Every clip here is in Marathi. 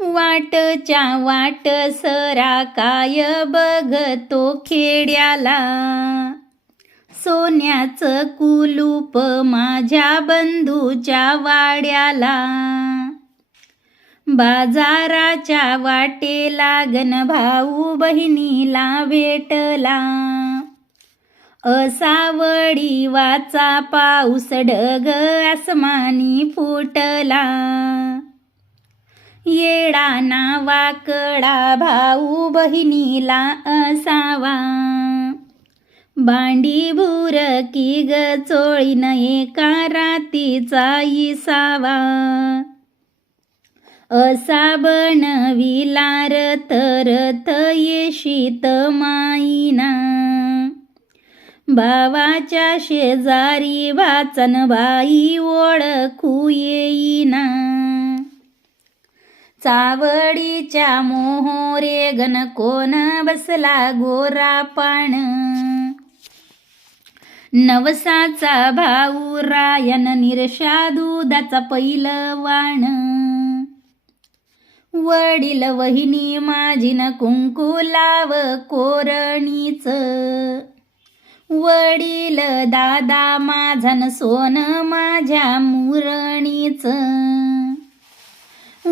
वाटच्या वाट सरा काय बघतो खेड्याला? सोन्याचं कुलूप माझ्या बंधूच्या वाड्याला. बाजाराच्या वाटे लागन भाऊ बहिणीला भेटला. असावडी वाचा पाऊस ढग आसमानी फुटला. येडा ना वाकडा भाऊ बहिणीला असावा. बांडी भूर की ग चोळीन एका रातीचा इसावा. असा बनविला रथ रथ येशीत माईना. भावाच्या शेजारी वाचन बाई ओळखू येईना. चावडीच्या मोहोरे गण कोण बसला गोरा पाण? नवसाचा भाऊ रायन निरशा दुधाचा पैलवाण. वडील वहिनी माझीन कुंकू लाव कोरणीच. वडील दादा माझन सोन माझ्या मुरणीच.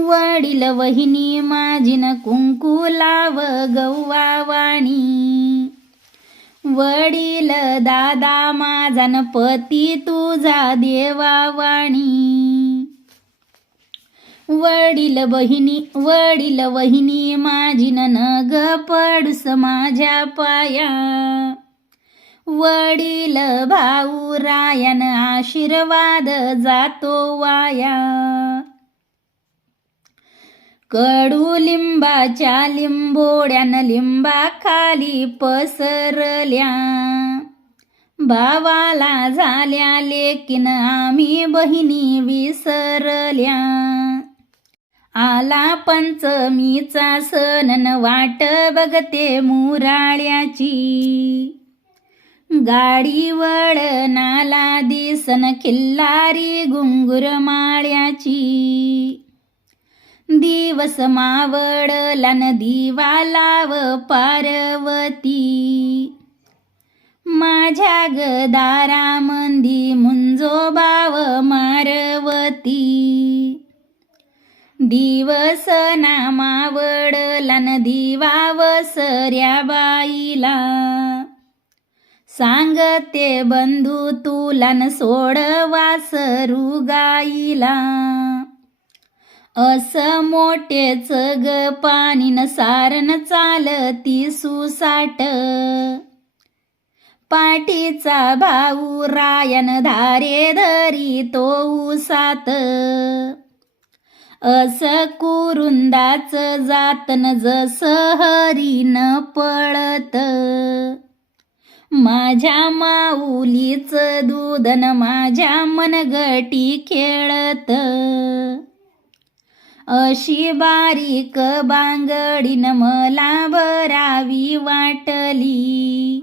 वडील वहिनी माझीन कुंकू लाव गौवावाणी वडील दादा माझन पती तुझा देवा वाणी. वडील बहिणी वडील वहिनी माझी नग पडूस माझ्या पाया. वडील भाऊ रायन आशीर्वाद जातो वाया. कडू लिंबाच्या लिंबोड्यान लिंबा खाली पसरल्या. भावाला झाल्या लेकिन आम्ही बहिणी विसरल्या. आला पंचमीचा सण वाट बघते मुराळ्याची. गाडी वळणाला दिसन खिल्लारी घुंगुर माळ्याची दिवस मावळला न दिवा लाव पार्वती. माझ्या गदारा मंदी मुंजो बाव मारवती. दिवस ना मावळला न दिवा वसऱ्या बाईला. सांगते बंधू तुला न सोडवा सरू गाईला. असं मोठेच ग पाणीन सारण चालती सुसाट. पाठीचा भाऊ रायन धारे धरी तो उसात. अस कुरुंदाच जातन जस हरीन पळत. माझ्या माऊलीच दूधन माझ्या मनगटी खेळत. अशी बारीक बांगडीन मला भरावी वाटली.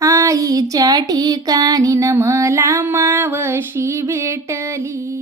आईच्या ठिकाणी न मला मावशी भेटली.